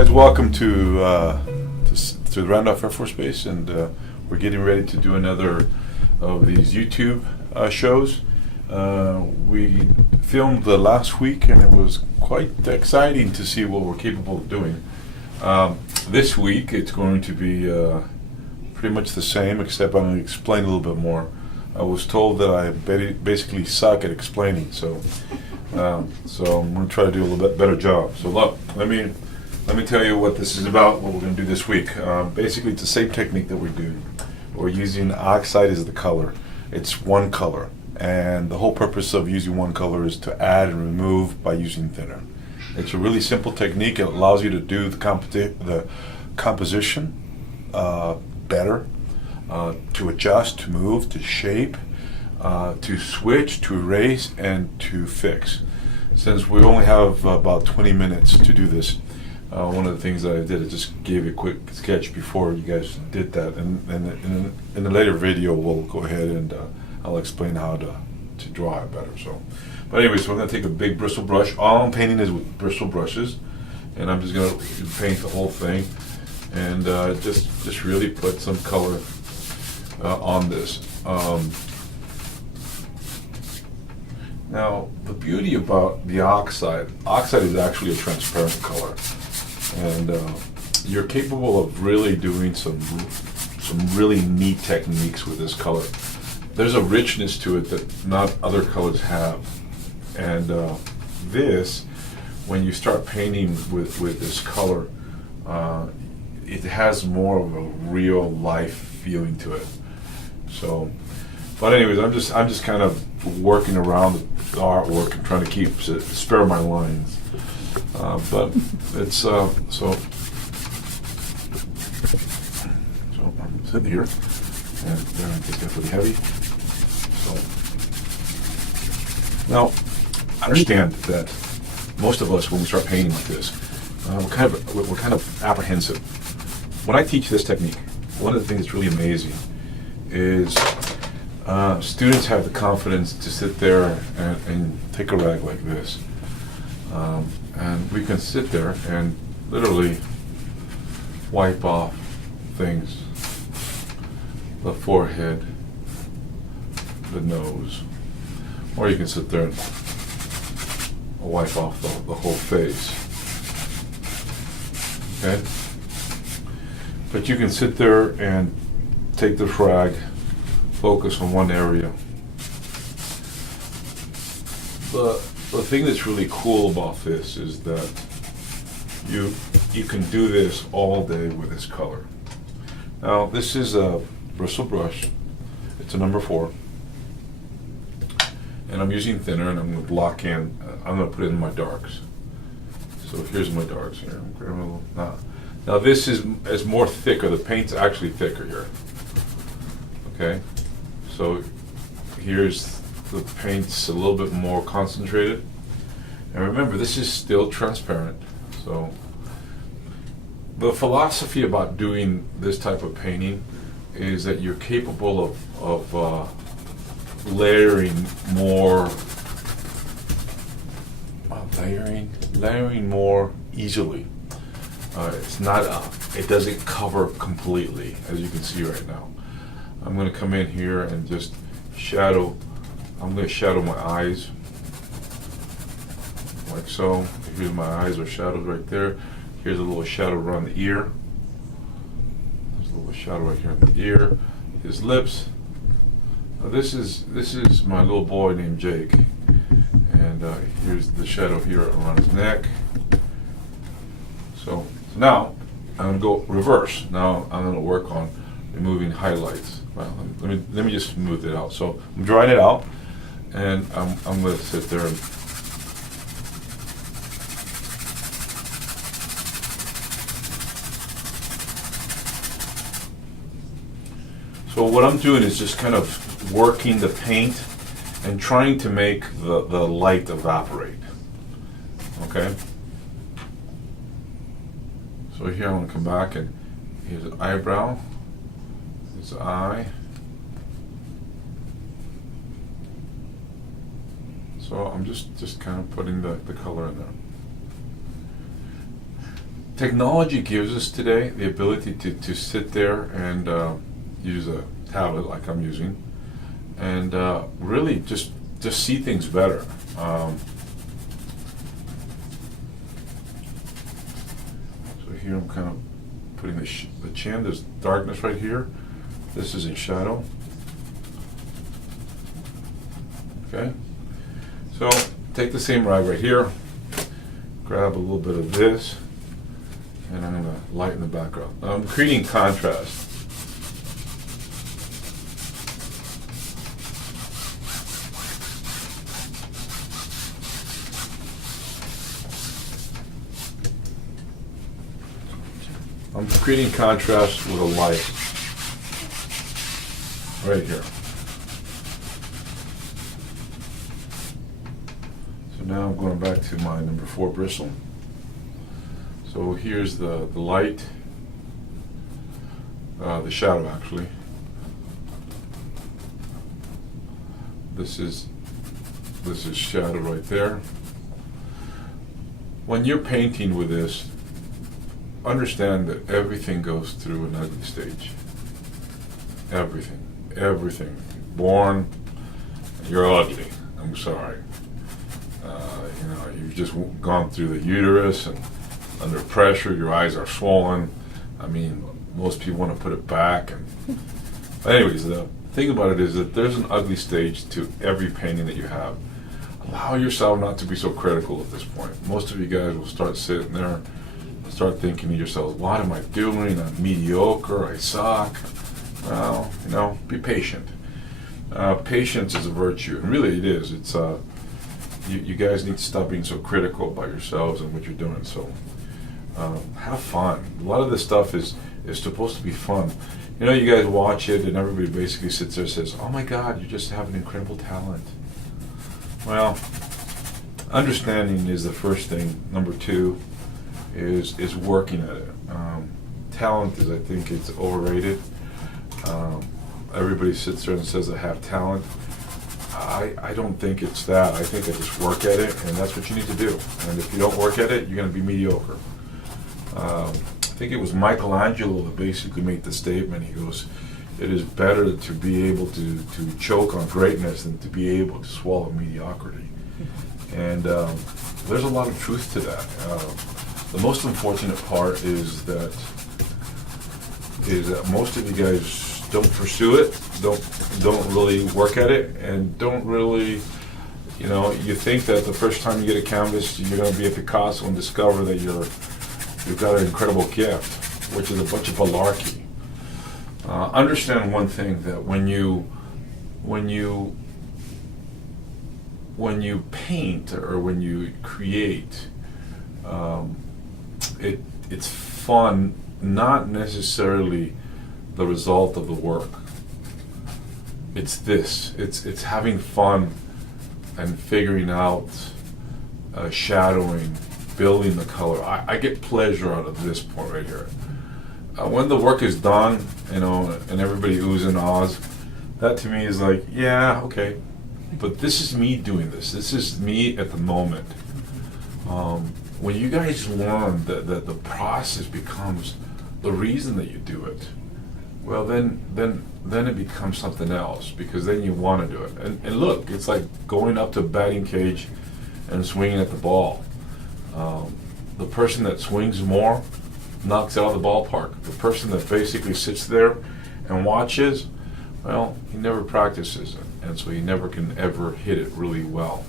guys, welcome to the Randolph Air Force Base, and we're getting ready to do another of these YouTube shows. We filmed the last week, and it was quite exciting to see what we're capable of doing. This week, it's going to be pretty much the same, except I'm going to explain a little bit more. I was told that I basically suck at explaining, so I'm going to try to do a little bit better job. So look, let me tell you what this is about, what we're going to do this week. Basically, it's the same technique that we do. We're using Oxide as the color. It's one color, and the whole purpose of using one color is to add and remove by using thinner. It's a really simple technique. It allows you to do the composition better, to adjust, to move, to shape, to switch, to erase, and to fix. Since we only have about 20 minutes to do this, one of the things that I did is just gave you a quick sketch before you guys did that, and in the later video we'll go ahead and I'll explain how to draw it better. But anyways, we're going to take a big bristle brush. All I'm painting is with bristle brushes, and I'm just going to paint the whole thing, and just really put some color on this. Now, the beauty about the Oxide is actually a transparent color, and you're capable of really doing some really neat techniques with this color. There's a richness to it that not other colors have, and this, when you start painting with this color, it has more of a real life feeling to it. So, but anyways, I'm just kind of working around the artwork and trying to spare my lines. But it's so I'm sitting here, and it's definitely heavy. So now I understand that most of us, when we start painting like this, we're kind of apprehensive. When I teach this technique, one of the things that's really amazing is students have the confidence to sit there and take a rag like this, and we can sit there and literally wipe off things, the forehead, the nose, or you can sit there and wipe off the whole face. Okay? But you can sit there and take this rag, focus on one area. The thing that's really cool about this is that you can do this all day with this color. Now, this is a bristle brush. It's a number 4, and I'm using thinner, and I'm going to block in. I'm going to put in my darks. So here's my darks here. I'm grabbing a little. Now this is more thicker. The paint's actually thicker here. Okay, so here's the paint's a little bit more concentrated. And remember, this is still transparent. So the philosophy about doing this type of painting is that you're capable of layering more, layering more easily. It doesn't cover completely, as you can see right now. I'm going to come in here and just shadow. I'm going to shadow my eyes, like so. Here's my eyes are shadowed right there. Here's a little shadow around the ear. There's a little shadow right here on the ear. His lips. Now this is my little boy named Jake, and here's the shadow here around his neck. So now I'm going to go reverse. Now I'm going to work on removing highlights. Well, let me just smooth it out. So I'm drawing it out, and I'm going to sit there and so what I'm doing is just kind of working the paint and trying to make the light evaporate. Okay. So here I'm going to come back, and here's an eyebrow, here's an eye. So I'm just kind of putting the color in there. technology gives us today the ability to sit there and use a tablet like I'm using, and really just see things better. So here I'm kind of putting the chin. There's darkness right here. This is in shadow. Okay. So take the same rag right here. Grab a little bit of this, and I'm going to lighten the background. I'm creating contrast. I'm creating contrast with a light right here. So now I'm going back to my number 4 bristle. So here's the light, the shadow actually. This is shadow right there. When you're painting with this, understand that everything goes through an ugly stage. Everything. Born, you're ugly. I'm sorry. You've just gone through the uterus and under pressure, your eyes are swollen. I mean, most people want to put it back. But anyways, the thing about it is that there's an ugly stage to every painting that you have. Allow yourself not to be so critical at this point. Most of you guys will start sitting there, start thinking to yourselves, what am I doing? I'm mediocre, I suck. Well, be patient. Patience is a virtue, and really it is. It's you guys need to stop being so critical about yourselves and what you're doing. So have fun. A lot of this stuff is supposed to be fun. You guys watch it and everybody basically sits there and says, oh my God, you just have an incredible talent. Well, understanding is the first thing. Number 2 is working at it. Talent is, I think, it's overrated. Everybody sits there and says I have talent. I don't think it's that. I think I just work at it, and that's what you need to do. And if you don't work at it, you're going to be mediocre. I think it was Michelangelo that basically made the statement. He goes, it is better to be able to choke on greatness than to be able to swallow mediocrity. And there's a lot of truth to that. The most unfortunate part is that most of you guys don't pursue it, don't really work at it, and don't really, you think that the first time you get a canvas, you're going to be a Picasso and discover that you've got an incredible gift, which is a bunch of malarkey. Understand one thing, that when you paint or when you create, it's fun, not necessarily the result of the work. It's it's having fun and figuring out, shadowing, building the color. I get pleasure out of this point right here. When the work is done, and everybody oohs and ahs, that to me is like, yeah, okay, but this is me doing this. This is me at the moment. When you guys learn that the process becomes the reason that you do it, well, then it becomes something else, because then you want to do it. And look, it's like going up to a batting cage and swinging at the ball. The person that swings more knocks out of the ballpark. The person that basically sits there and watches, well, he never practices it, and so he never can ever hit it really well.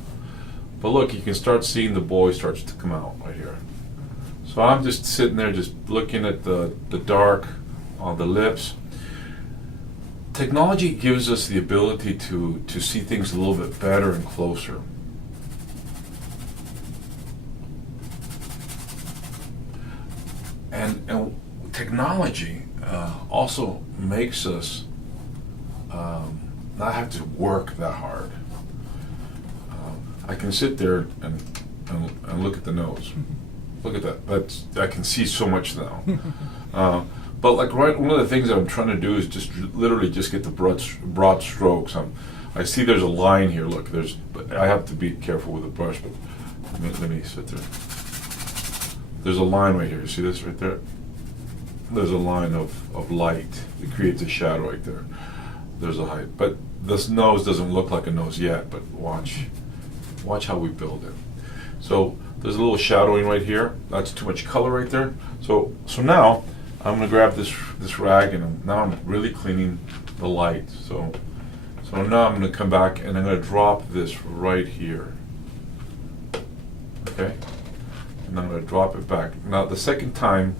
But look, you can start seeing the boy starts to come out right here. So I'm just sitting there just looking at the dark on the lips. Technology gives us the ability to see things a little bit better and closer. And technology also makes us not have to work that hard. I can sit there and look at the nose. Look at that. I can see so much now. But like one of the things that I'm trying to do is just literally just get the broad strokes. I see there's a line here. Look, but I have to be careful with the brush. But let me sit there. there's a line right here. You see this right there? There's a line of light. It creates a shadow right there. There's a height. But this nose doesn't look like a nose yet, but watch how we build it. So there's a little shadowing right here. That's too much color right there. So now I'm gonna grab this rag, and now I'm really cleaning the light. So now I'm gonna come back and I'm gonna drop this right here. Okay? And I'm gonna drop it back. Now the second time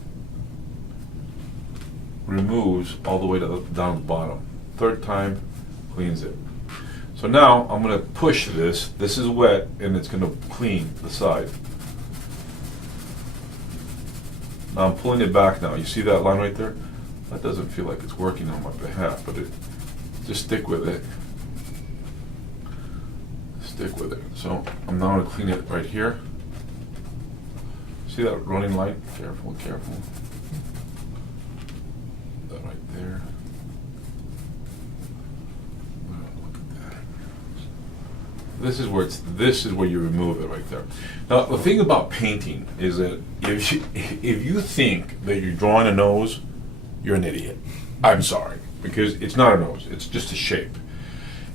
removes all the way down the bottom. Third time cleans it. So now I'm gonna push this. This is wet and it's gonna clean the side. Now I'm pulling it back now. You see that line right there? That doesn't feel like it's working on my behalf, but just stick with it. Stick with it. So I'm now gonna clean it right here. See that running line? Careful, careful. That right there. Look at that. This is where you remove it right there. Now the thing about painting is that if you think that you're drawing a nose, you're an idiot. I'm sorry, because it's not a nose, it's just a shape.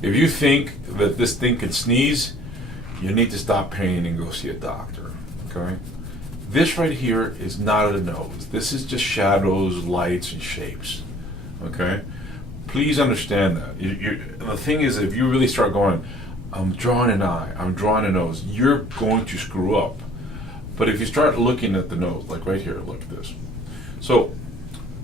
If you think that this thing can sneeze, you need to stop painting and go see a doctor, okay? This right here is not a nose. This is just shadows, lights, and shapes, okay? Please understand that. The thing is, if you really start going, I'm drawing an eye, I'm drawing a nose, you're going to screw up. But if you start looking at the nose, like right here, look at this. So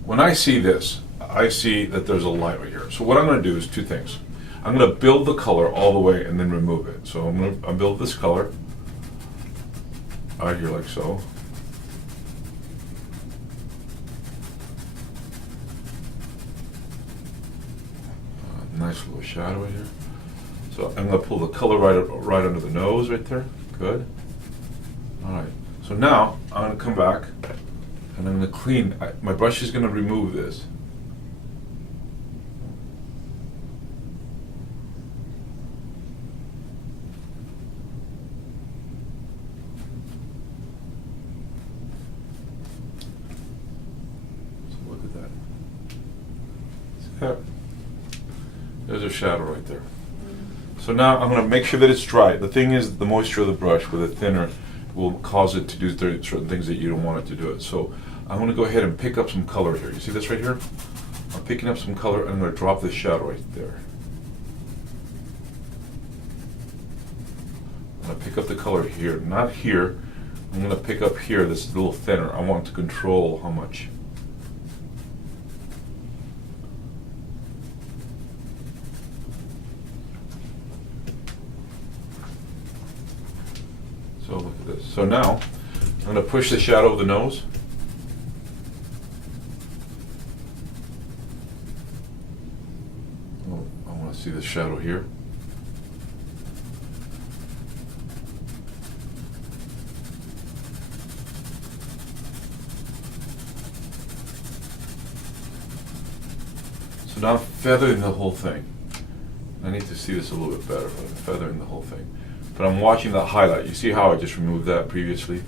when I see this, I see that there's a light right here. So what I'm gonna do is two things. I'm gonna build the color all the way and then remove it. So I'll build this color out here like so. Nice little shadow right here. So I'm gonna pull the color right under the nose right there. Good. All right. So now I'm gonna come back and I'm gonna clean. My brush is gonna remove this. So look at that. See that? There's a shadow right there. So now I'm going to make sure that it's dry. The thing is, the moisture of the brush with a thinner will cause it to do certain things that you don't want it to do it. So I'm going to go ahead and pick up some color here. You see this right here? I'm picking up some color and I'm going to drop this shadow right there. I'm going to pick up the color here, not here. I'm going to pick up here, this is a little thinner. I want to control how much. So look at this. So now I'm going to push the shadow of the nose. Oh, I want to see the shadow here. So now I'm feathering the whole thing. I need to see this a little bit better, but I'm feathering the whole thing. But I'm watching the highlight. You see how I just removed that previously?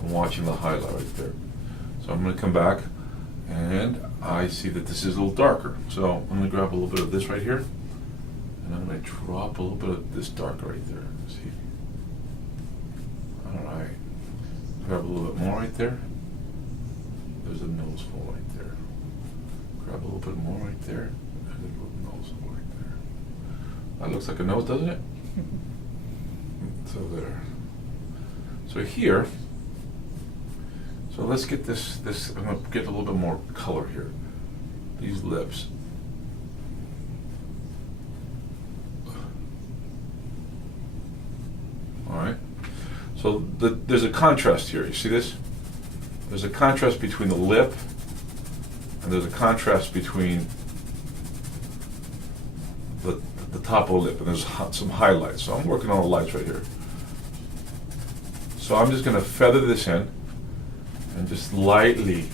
I'm watching the highlight right there. So I'm going to come back and I see that this is a little darker. So I'm going to grab a little bit of this right here and I'm going to drop a little bit of this dark right there. See? All right. Grab a little bit more right there. There's a nose hole right there. Grab a little bit more right there. And a little nose hole right there. That looks like a nose, doesn't it? So there. So here, so let's get this, I'm going to get a little bit more color here. These lips. All right. So there's a contrast here. You see this? There's a contrast between the lip and there's a contrast between the top of the lip, and there's some highlights. So I'm working on the lights right here. So I'm just going to feather this in and just lightly so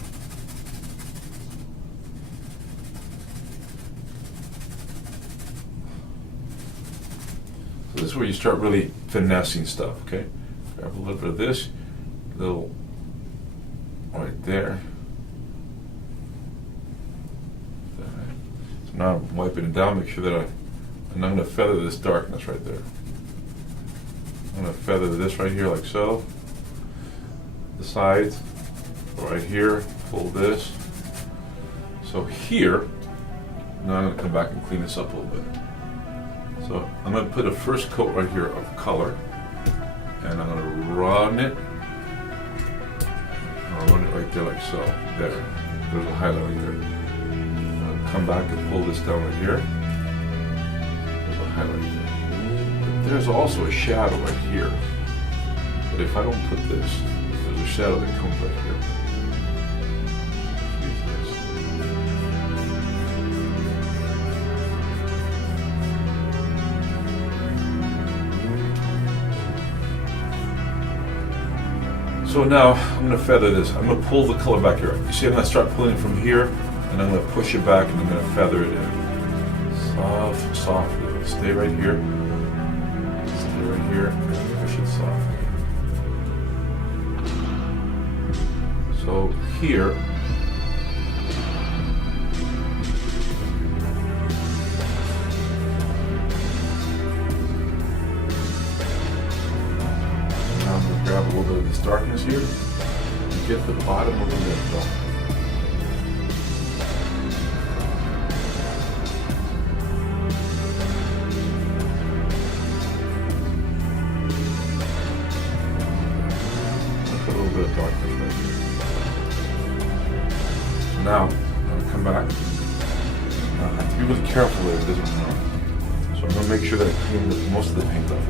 this is where you start really finessing stuff, okay? Grab a little bit of this, little right there. So now I'm wiping it down, make sure that and I'm going to feather this darkness right there. I'm going to feather this right here like so. The sides, right here, pull this. So here, now I'm going to come back and clean this up a little bit. So I'm going to put a first coat right here of color, and I'm going to run it. I'll run it right there like so. There. There's a highlight right there. I'm going to come back and pull this down right here. There's a highlight there. But there's also a shadow right here. But if I don't put this, there's a shadow that comes right here. Use this. So now I'm going to feather this. I'm going to pull the color back here. You see, I'm going to start pulling it from here, and I'm going to push it back, and I'm going to feather it in. Softly. Stay right here. Stay right here, and push it softly. So here, grab a little bit of this darkness here and get the bottom of the lid dark. Put a little bit of darkness right here. So now, I'm going to come back. I have to be really careful that it doesn't run. So I'm going to make sure that I clean most of the paint off.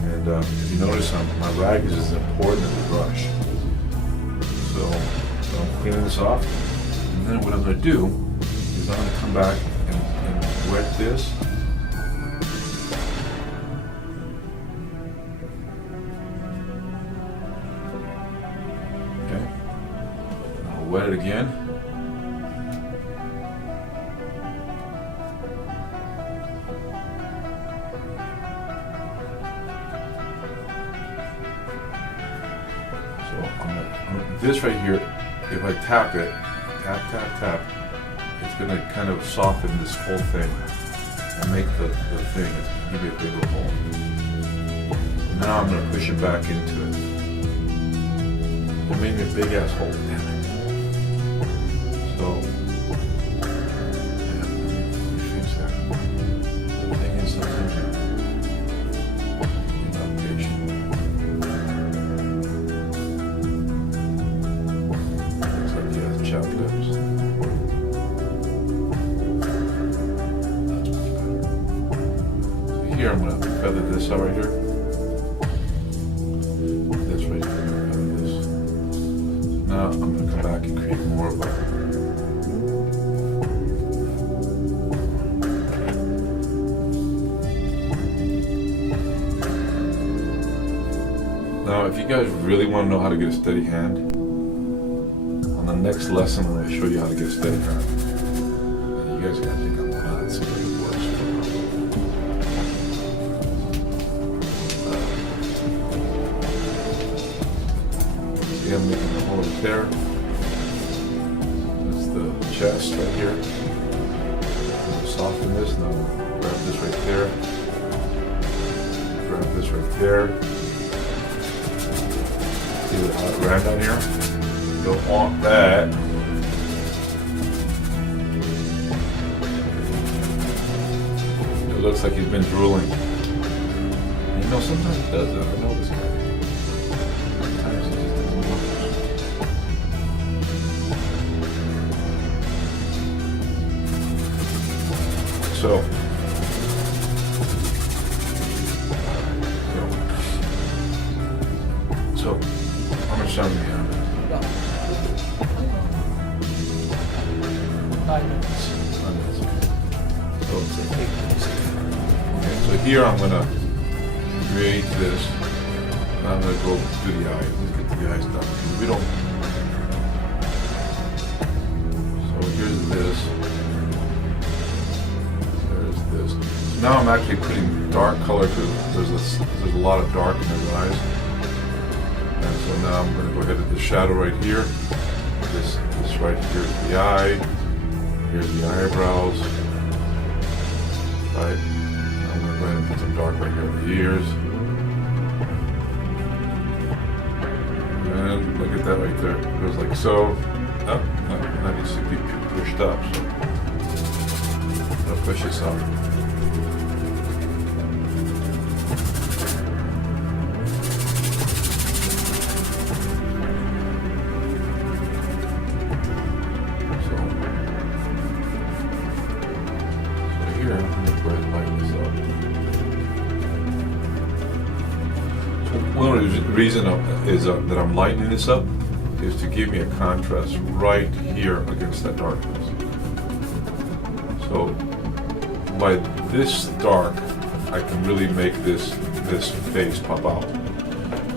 And if you notice, my rag is as important as the brush. So I'm cleaning this off, and then what I'm going to do is I'm going to come back and wet this. Okay. I'll wet it again. This right here, if I tap it, tap, it's going to kind of soften this whole thing and make the thing, it's going to give you a bigger hole. Now I'm going to push it back into it. It made me a big ass hole, damn it. So, yeah, let me fix that. The thing is, sometimes you're not patient. Chopped lips. That's much better. So here I'm going to feather this out right here. This right here, I'm going to feather this. So now I'm going to come back and create more of a. Now, if you guys really want to know how to get a steady hand, the next lesson, I'm going to show you how to get a steady hand. And you guys are going to think I'm nuts. It works. See, I'm making a hole right there. That's the chest right here. I'm going to soften this. Now grab this right there. Grab this right there. See how it ran down here? Don't want that. It looks like he's been drooling. And you know, sometimes it does that. I know this guy. Sometimes he just doesn't want it. So I'm going to show you here. 9 minutes. Okay, so here I'm going to create this. And I'm going to go to the eye. Let's get the eyes done. We don't. So here's this. There's this. So now I'm actually putting dark color because there's a lot of dark in his eyes. And So now I'm going to go ahead with the shadow right here. This right here is the eye. Here's the eyebrows. Right. I'm going to go ahead and put some dark right here on the ears. And look at that right there. It goes like so. Oh, no, that needs to be pushed up. So I'll push this up. One of the reasons is that I'm lightening this up is to give me a contrast right here against that darkness. So by this dark, I can really make this face pop out.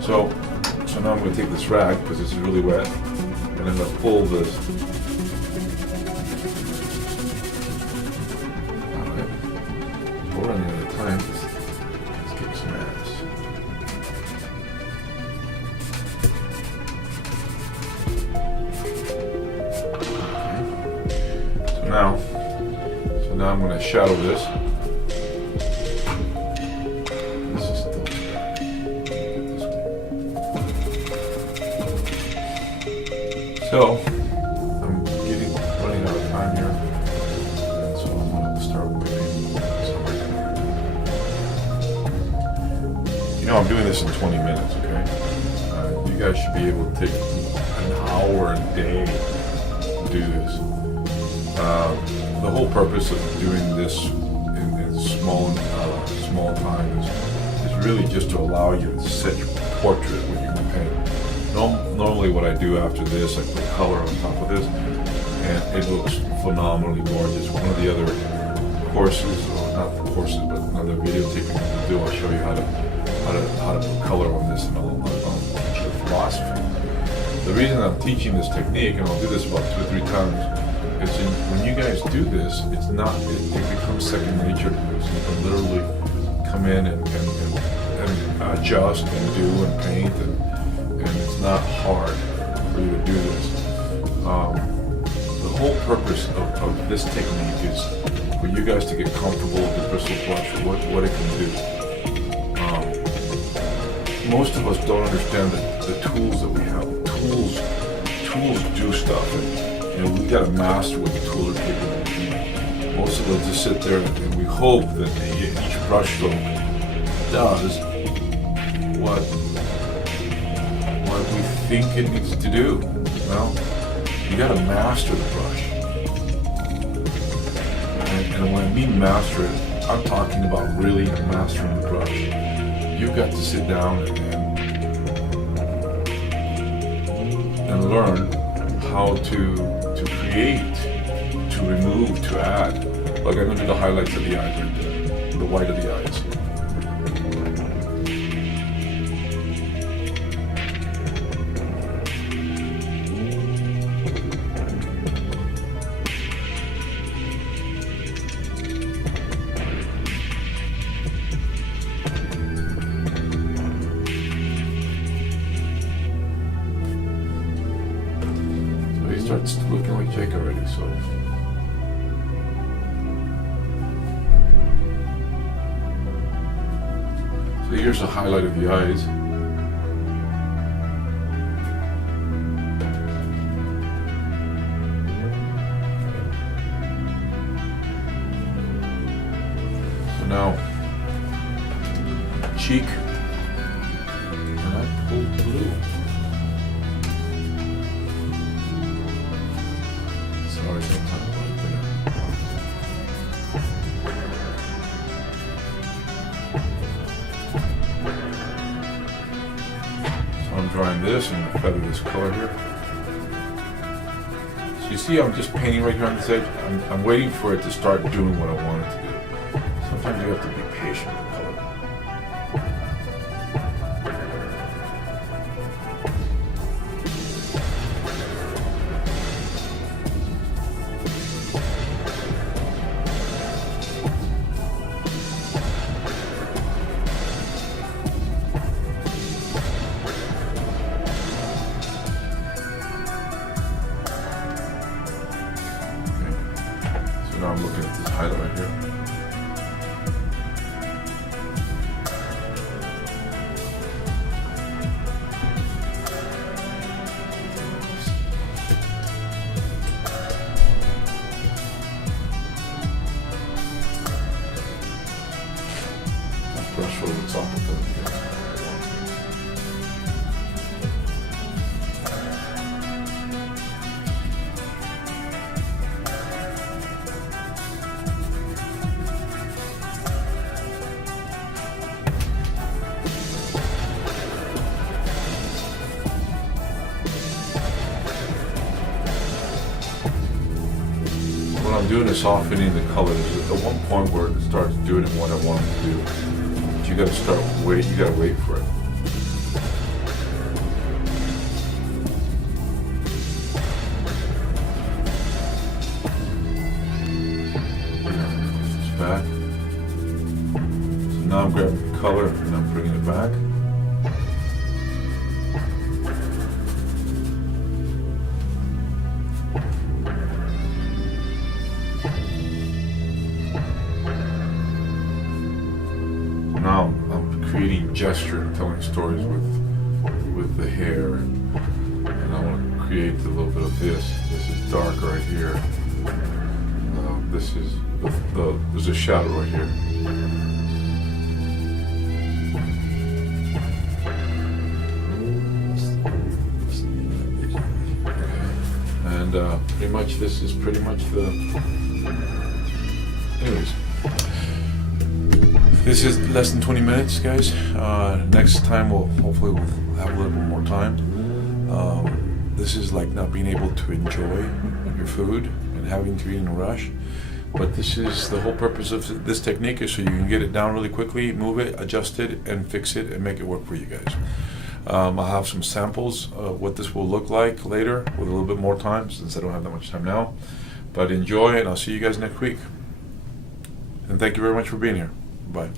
So now I'm going to take this rag because it's really wet, and I'm going to pull this. All right, we're running out of time. Let's get some ass. So now I'm going to shadow this. This is still dark. So I'm running out of time here, and so I'm going to start whipping. You know, I'm doing this in 20 minutes. Okay, you guys should be able to take an hour a day to do this. The whole purpose of doing this in small time is really just to allow you to set your portrait when you're going to paint. Normally what I do after this, I put color on top of this, and it looks phenomenally gorgeous. One of the other courses, or not courses, but another videotaping I'll do, I'll show you how to put color on this, and I'll teach you the philosophy. The reason I'm teaching this technique, and I'll do this about 2 or 3 times, when you guys do this, it becomes second nature to you. So you can literally come in and adjust and do and paint, and it's not hard for you to do this. The whole purpose of this technique is for you guys to get comfortable with the Bristle Brush, what it can do. Most of us don't understand the tools that we have. Tools do stuff. And we got to master what the tools are capable of doing. Most of us just sit there and we hope that each brush stroke does what we think it needs to do. Well, you got to master the brush. And when I mean master it, I'm talking about really mastering the brush. You've got to sit down and learn how to create, to remove, to add. Like I'm going to do the highlights of the eyes right there, the white of the eyes. Starts looking like Jake already, so. So here's a highlight of the eyes. So now, cheek, and I pulled blue. Drawing this and feather this color here. So you see I'm just painting right here on this edge. I'm waiting for it to start doing what I want it to do. Sometimes you have to be patient with color. now I'm looking at this highlight right here. Brush over the top of it. What I'm doing is softening the colors. At one point where it starts doing what I want it to do. You gotta you gotta wait for it. It's back. So now I'm grabbing the color and I'm bringing it back. Now I'm creating gesture and telling stories with the hair, and I want to create a little bit of this. This is dark right here. This is there's a shadow right here. And pretty much this is pretty much the. Anyways. This is less than 20 minutes, guys. Next time hopefully we'll have a little bit more time. This is like not being able to enjoy your food and having to eat in a rush. But this is the whole purpose of this technique, is so you can get it down really quickly, move it, adjust it, and fix it, and make it work for you guys. I'll have some samples of what this will look like later with a little bit more time, since I don't have that much time now. But enjoy, and I'll see you guys next week. And thank you very much for being here. Bye.